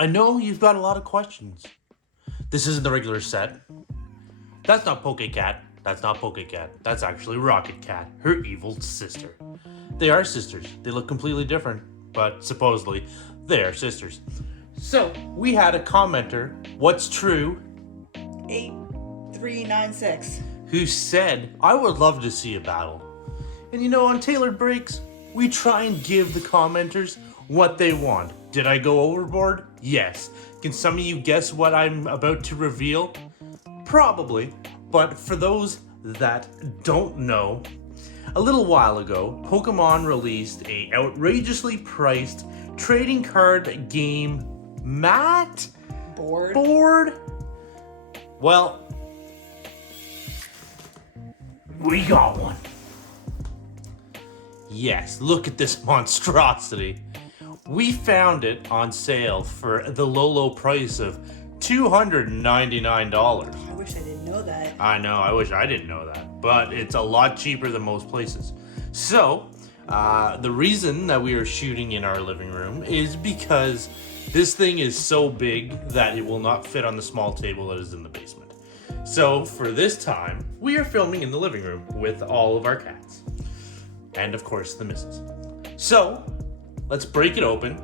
I know you've got a lot of questions. This isn't the regular set. That's not Pokecat. That's not Pokecat. That's actually Rocket Cat, her evil sister. They are sisters. They look completely different, but supposedly they are sisters. So, we had a commenter, what's true, 8396. who said, I would love to see a battle. And you know, on Tailored Breaks, we try and give the commenters what they want. Did I go overboard? Yes. Can some of you guess what I'm about to reveal? Probably. But for those that don't know, a little while ago, Pokemon released a outrageously priced trading card game board. Well, we got one. Yes, look at this monstrosity. We found it on sale for the low price of $299. I wish I didn't know that. I know, I wish I didn't know that, but it's a lot cheaper than most places. So, the reason that we are shooting in our living room is because this thing is so big that it will not fit on the small table that is in the basement. So, for this time, we are filming in the living room with all of our cats. And, of course, the missus. So, let's break it open,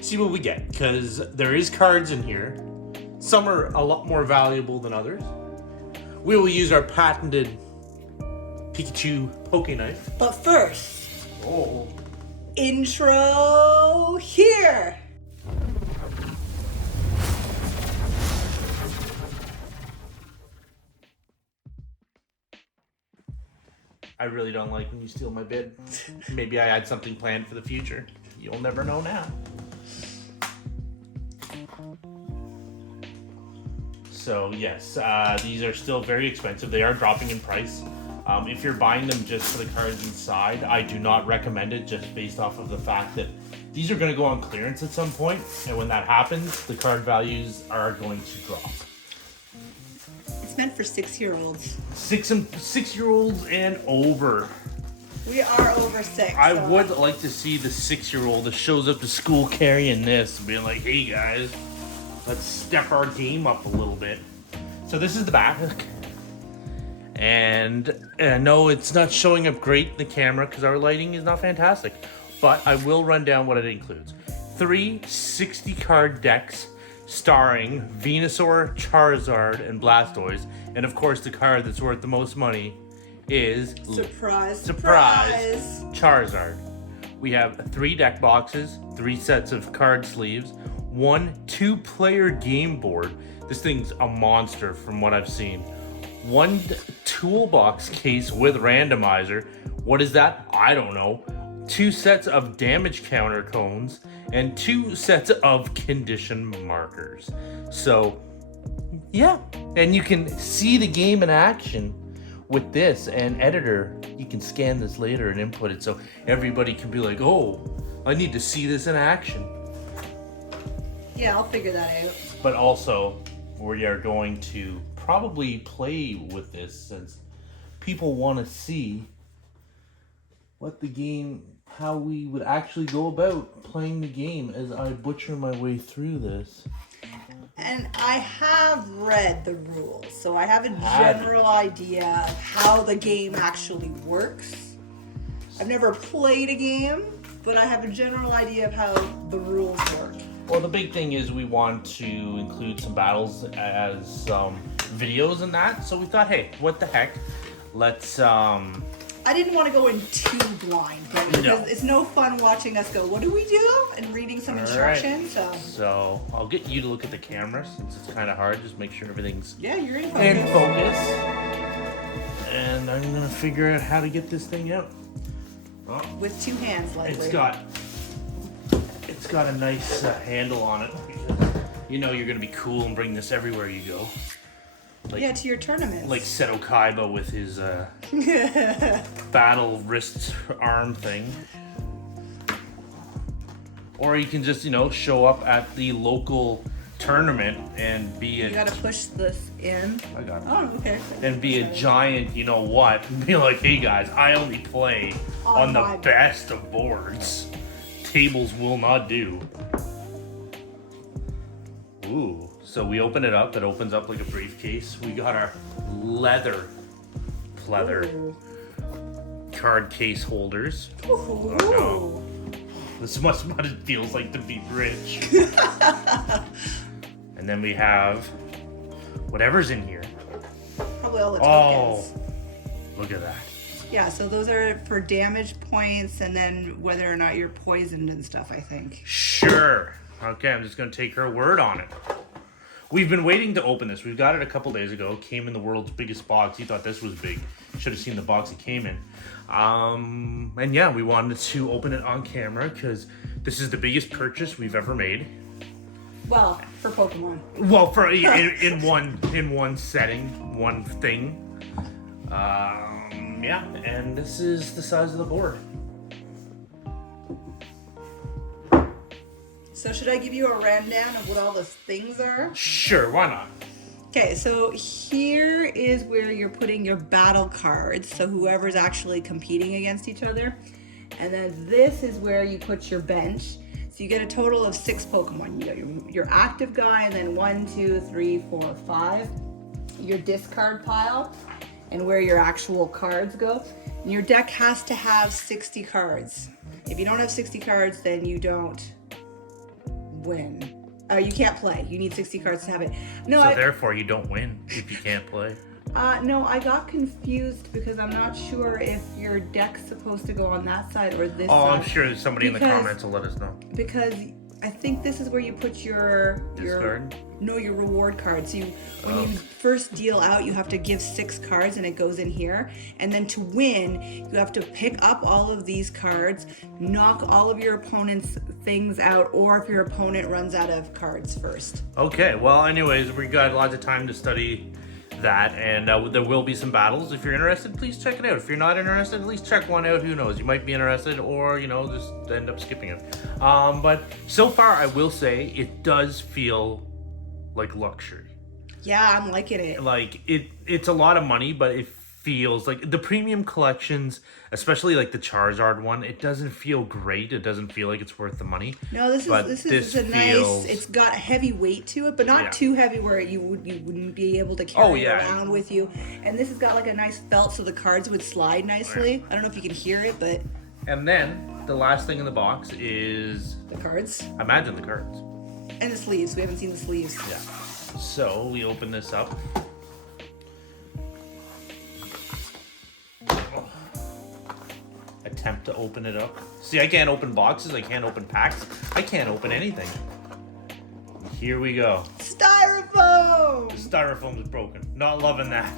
see what we get, because there is cards in here. Some are a lot more valuable than others. We will use our patented Pikachu Poke Knife. But first, intro here. I really don't like when you steal my bit. Maybe I had something planned for the future. You'll never know now. So yes, these are still very expensive. They are dropping in price. If you're buying them just for the cards inside, I do not recommend it just based off of the fact that these are going to go on clearance at some point, and when that happens, the card values are going to drop. It's meant for 6-year-olds. 6-year-olds and over. We are over 6. I would like to see the 6-year-old that shows up to school carrying this and being like, hey guys, let's step our game up a little bit. So this is the back. And no, it's not showing up great in the camera because our lighting is not fantastic. But I will run down what it includes. 3 60-card decks starring Venusaur, Charizard, and Blastoise. And of course, the card that's worth the most money is... Surprise. Charizard. We have 3 deck boxes, 3 sets of card sleeves, 1 2-player game board. This thing's a monster from what I've seen. 1 toolbox case with randomizer. What is that? I don't know. 2 sets of damage counter cones and 2 sets of condition markers. So, yeah. And you can see the game in action with this, and editor, you can scan this later and input it so everybody can be like, oh, I need to see this in action. Yeah, I'll figure that out. But also, we are going to probably play with this since people want to see what the game, how we would actually go about playing the game as I butcher my way through this. And I have read the rules, so I have a general idea of how the game actually works. I've never played a game, but I have a general idea of how the rules work. Well, the big thing is we want to include some battles as videos and that, so we thought, hey, what the heck, let's... I didn't want to go in too blind, because it's no fun watching us go, what do we do? And reading some instructions. Right. So I'll get you to look at the camera since it's kind of hard. Just make sure everything's you're in focus. And I'm going to figure out how to get this thing out. Oh, with 2 hands, likely. It's got a nice handle on it because you know you're going to be cool and bring this everywhere you go. Like, to your tournaments. Like Seto Kaiba with his battle wrist arm thing. Or you can just, show up at the local tournament and be You gotta push this in. I got it. Oh, okay. And be a giant, you know what? And be like, hey guys, I only play on the best of boards. Tables will not do. Ooh, so we open it up. It opens up like a briefcase. We got our leather Ooh. card case holders. Ooh. Oh no. This must what it feels like to be rich. And then we have whatever's in here. Probably all the tokens. Look at that. Yeah, so those are for damage points and then whether or not you're poisoned and stuff, I think. Sure. Okay, I'm just going to take her word on it. We've been waiting to open this. We got it a couple days ago. It came in the world's biggest box. You thought this was big. Should have seen the box it came in. And yeah, we wanted to open it on camera because this is the biggest purchase we've ever made. Well, for Pokemon. Well, for in one setting, one thing. Yeah, and this is the size of the board. So should I give you a rundown of what all the things are? Sure, why not? Okay, so here is where you're putting your battle cards, so whoever's actually competing against each other. And then this is where you put your bench. So you get a total of 6 Pokemon. You got your active guy, and then 1, 2, 3, 4, 5. Your discard pile, and where your actual cards go. And your deck has to have 60 cards. If you don't have 60 cards, then you don't win. You can't play. You need 60 cards to have it. No, So therefore you don't win if you can't play. No, I got confused because I'm not sure if your deck's supposed to go on that side or this side. Oh, I'm sure somebody in the comments will let us know. Because I think this is where you put your Discard? your reward cards. So when you first deal out, you have to give 6 cards and it goes in here. And then to win, you have to pick up all of these cards, knock all of your opponent's things out, or if your opponent runs out of cards first. Okay, well, anyways, we got lots of time to study that, and there will be some battles. If you're interested, please check it out. If you're not interested, at least check one out. Who knows? You might be interested, or just end up skipping it. But so far, I will say it does feel like luxury. Yeah, I'm liking it. Like it's a lot of money, but it feels like the premium collections, especially like the Charizard one. It doesn't feel great. It doesn't feel like it's worth the money. No, this is a nice. It's got a heavy weight to it, but not too heavy where you wouldn't be able to carry it around with you. And this has got like a nice felt, so the cards would slide nicely. I don't know if you can hear it, but. And then the last thing in the box is the cards. Imagine the cards. And the sleeves. We haven't seen the sleeves. Yeah. So we open this up. Attempt to open it up. See, I can't open boxes. I can't open packs. I can't open anything. Here we go. Styrofoam! The styrofoam is broken. Not loving that.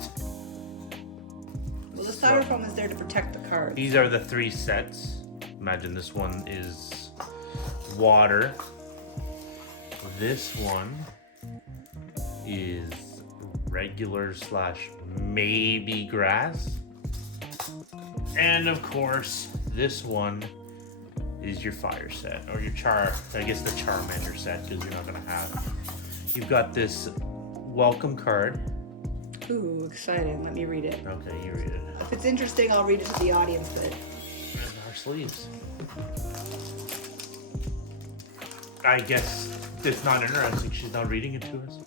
Well, the styrofoam is there to protect the cards. These are the 3 sets. Imagine this one is water. This one is regular / maybe grass. And of course, this one is your fire set, or your I guess the Charmander set, because you're not gonna have. You've got this welcome card. Ooh, exciting. Let me read it. Okay, you read it. If it's interesting, I'll read it to the audience, but. And our sleeves. I guess it's not interesting. She's not reading it to us.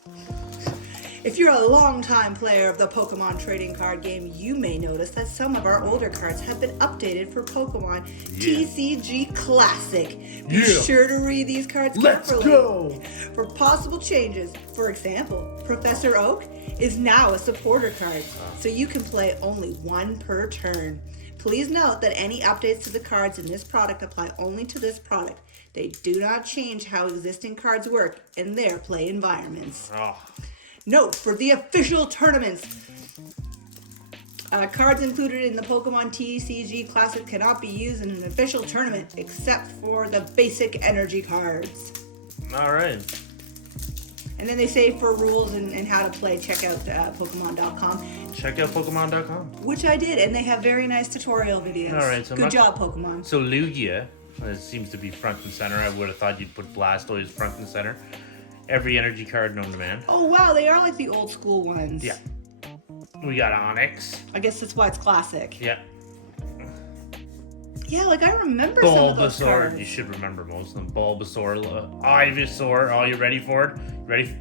If you're a longtime player of the Pokemon trading card game, you may notice that some of our older cards have been updated for Pokemon TCG Classic. Be sure to read these cards carefully. Let's go! For possible changes. For example, Professor Oak is now a supporter card, so you can play only 1 per turn. Please note that any updates to the cards in this product apply only to this product. They do not change how existing cards work in their play environments. Note, for the official tournaments, cards included in the Pokemon TCG Classic cannot be used in an official tournament except for the basic energy cards. All right. And then they say for rules and how to play, check out Pokemon.com. Check out Pokemon.com. Which I did, and they have very nice tutorial videos. All right. So good job, Pokemon. So Lugia seems to be front and center. I would have thought you'd put Blastoise front and center. Every energy card known to man. Oh, wow. They are like the old school ones. Yeah. We got Onyx. I guess that's why it's classic. Yeah. Yeah, like I remember some of those Bulbasaur. cards. You should remember most of them. Bulbasaur, Ivysaur. Oh, you ready for it? Ready?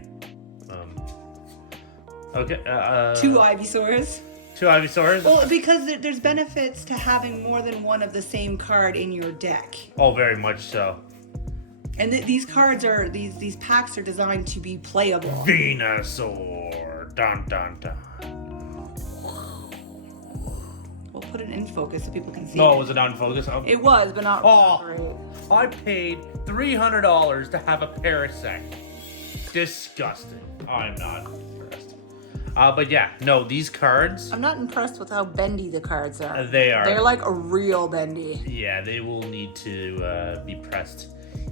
Okay. 2 Ivysaurs. 2 Ivysaurs. Well, because there's benefits to having more than one of the same card in your deck. Oh, very much so. And these cards are these packs are designed to be playable. Venusaur. Dun dun dun. We'll put it in focus so people can see. No, was it on focus? It was, but not great. I paid $300 to have a Parasect. Disgusting. I'm not impressed. But yeah, no, these cards. I'm not impressed with how bendy the cards are. They are. They're like a real bendy. Yeah, they will need to be pressed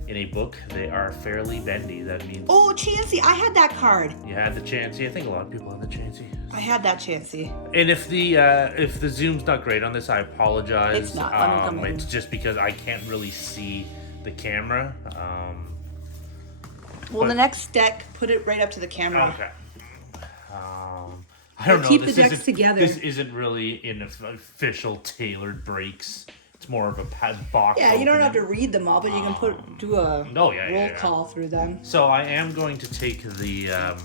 in a book. They are fairly bendy. That means. Oh, Chansey, I had that card. You had the Chansey. I think a lot of people have the Chansey. I had that Chansey. And if the zoom's not great on this, I apologize. It's not. Let me come in. It's just because I can't really see the camera. Well, the next deck, put it right up to the camera. Okay. I don't know. Keep the decks together. This isn't really an official tailored breaks. It's more of a box. Yeah, you don't opening. have to read them all, but you can do a roll call through them. So I am going to take the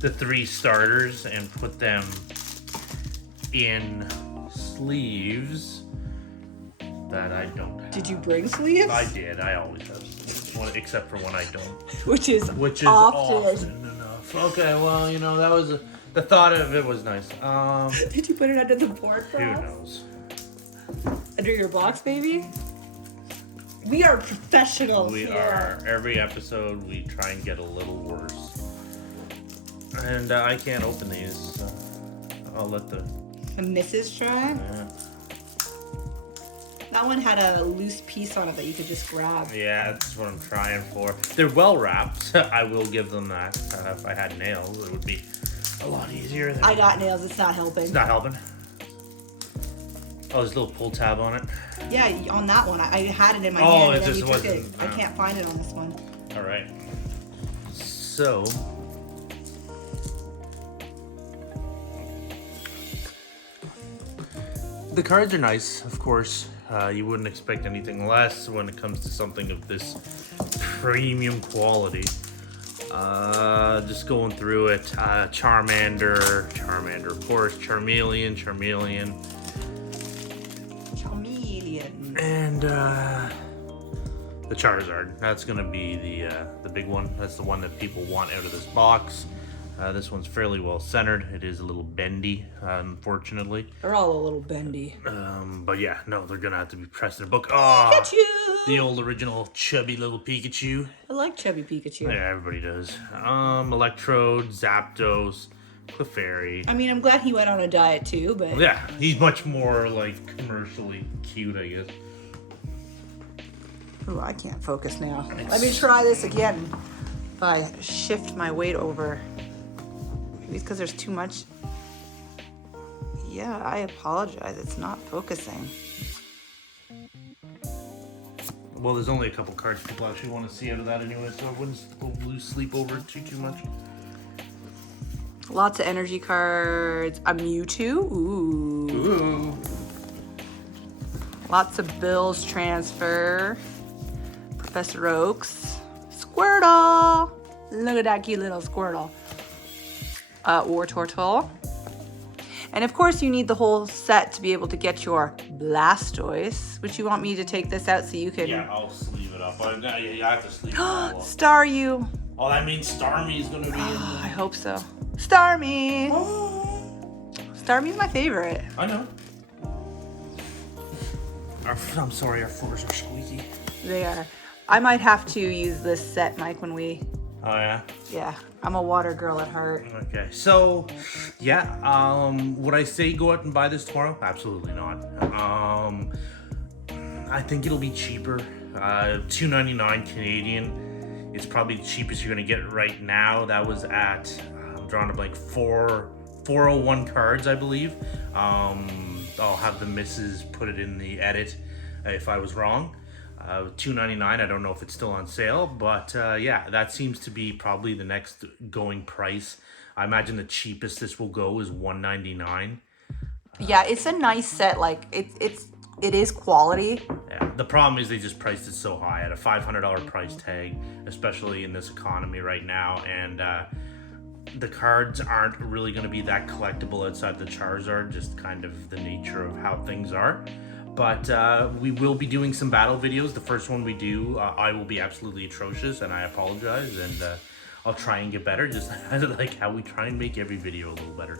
3 starters and put them in sleeves that I don't have. Did you bring sleeves? I did. I always have sleeves, except for when I don't. Which is often enough. Okay, well, that was the thought of it was nice. Did you put it under the board for Who us? knows? Under your box, baby? We are professionals. We are. Every episode, we try and get a little worse. And I can't open these. So I'll let the missus try. Yeah. That one had a loose piece on it that you could just grab. Yeah, that's what I'm trying for. They're well wrapped. I will give them that. If I had nails, it would be a lot easier. I got nails. It's not helping. It's not helping. Oh, there's a little pull tab on it. Yeah, on that one. I had it in my hand. It and then just you took wasn't. it. I can't find it on this one. All right. So. The cards are nice, of course. You wouldn't expect anything less when it comes to something of this premium quality. Just going through it. Charmander, of course. Charmeleon. And the Charizard. That's gonna be the big one. That's the one that people want out of this box. This one's fairly well centered. It is a little bendy, unfortunately. They're all a little bendy. But yeah, no, they're gonna have to be pressed in a book. Oh, Pikachu! The old original chubby little Pikachu. I like chubby Pikachu. Yeah, everybody does. Electrode, Zapdos, Clefairy. I mean, I'm glad he went on a diet too, but... Yeah, he's much more, like, commercially cute, I guess. Ooh, I can't focus now. Let me try this again. If I shift my weight over. Maybe it's because there's too much. Yeah, I apologize. It's not focusing. Well, there's only a couple cards people actually want to see out of that anyway, so I wouldn't lose sleep over it too much. Lots of energy cards. A Mewtwo. Ooh. Lots of Bills transfer. Professor Oaks. Squirtle. Look at that cute little Squirtle. War Turtle. And of course you need the whole set to be able to get your Blastoise. Which you want me to take this out so you can... Yeah, I'll sleeve it up. I have to sleeve it all up. Staryu. Oh, that means Starmie is going to be in I hope so. Starmie. Starmie's my favorite. I know. I'm sorry, our floors are squeaky. They are. I might have to use this set, Mike, when we... Oh, yeah? Yeah, I'm a water girl at heart. Okay, so, yeah, would I say go out and buy this tomorrow? Absolutely not. I think it'll be cheaper. $2.99 Canadian. It's probably the cheapest you're gonna get right now. That was at, I'm drawing up like 401 cards, I believe. I'll have the missus put it in the edit if I was wrong. $2.99. I don't know if it's still on sale, but yeah, that seems to be probably the next going price. I imagine the cheapest this will go is $1.99. Yeah, it's a nice set. Like it's it is quality. Yeah, the problem is they just priced it so high at a $500 price tag, especially in this economy right now, and the cards aren't really going to be that collectible outside the Charizard, just kind of the nature of how things are. But we will be doing some battle videos. The first one we do, I will be absolutely atrocious, and I apologize, and I'll try and get better, just like how we try and make every video a little better.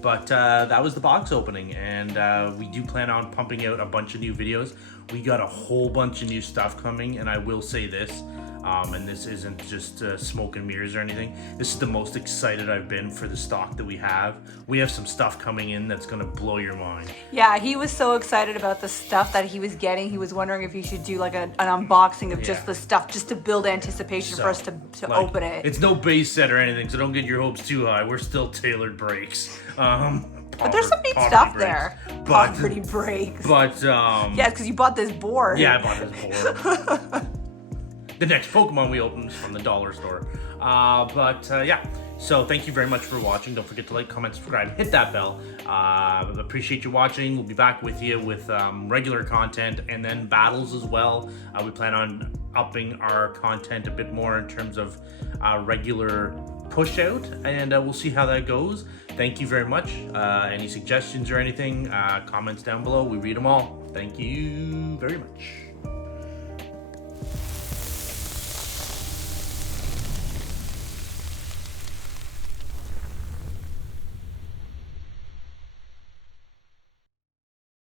But that was the box opening, and we do plan on pumping out a bunch of new videos. We got a whole bunch of new stuff coming, and I will say this, and this isn't just smoke and mirrors or anything. This is the most excited I've been for the stock that we have. We have some stuff coming in that's gonna blow your mind. Yeah, he was so excited about the stuff that he was getting. He was wondering if he should do like an unboxing of just the stuff, just to build anticipation for us to like, open it. It's no base set or anything, so don't get your hopes too high. We're still tailored breaks. But there's some neat stuff breaks. there. But Poverty breaks. But yeah, because you bought this board. yeah, I bought this board. The next Pokemon we open is from the dollar store. Yeah, so thank you very much for watching. Don't forget to like, comment, subscribe, hit that bell. Appreciate you watching. We'll be back with you with regular content and then battles as well. We plan on upping our content a bit more in terms of regular push out, and we'll see how that goes. Thank you very much. Any suggestions or anything, comments down below. We read them all. Thank you very much.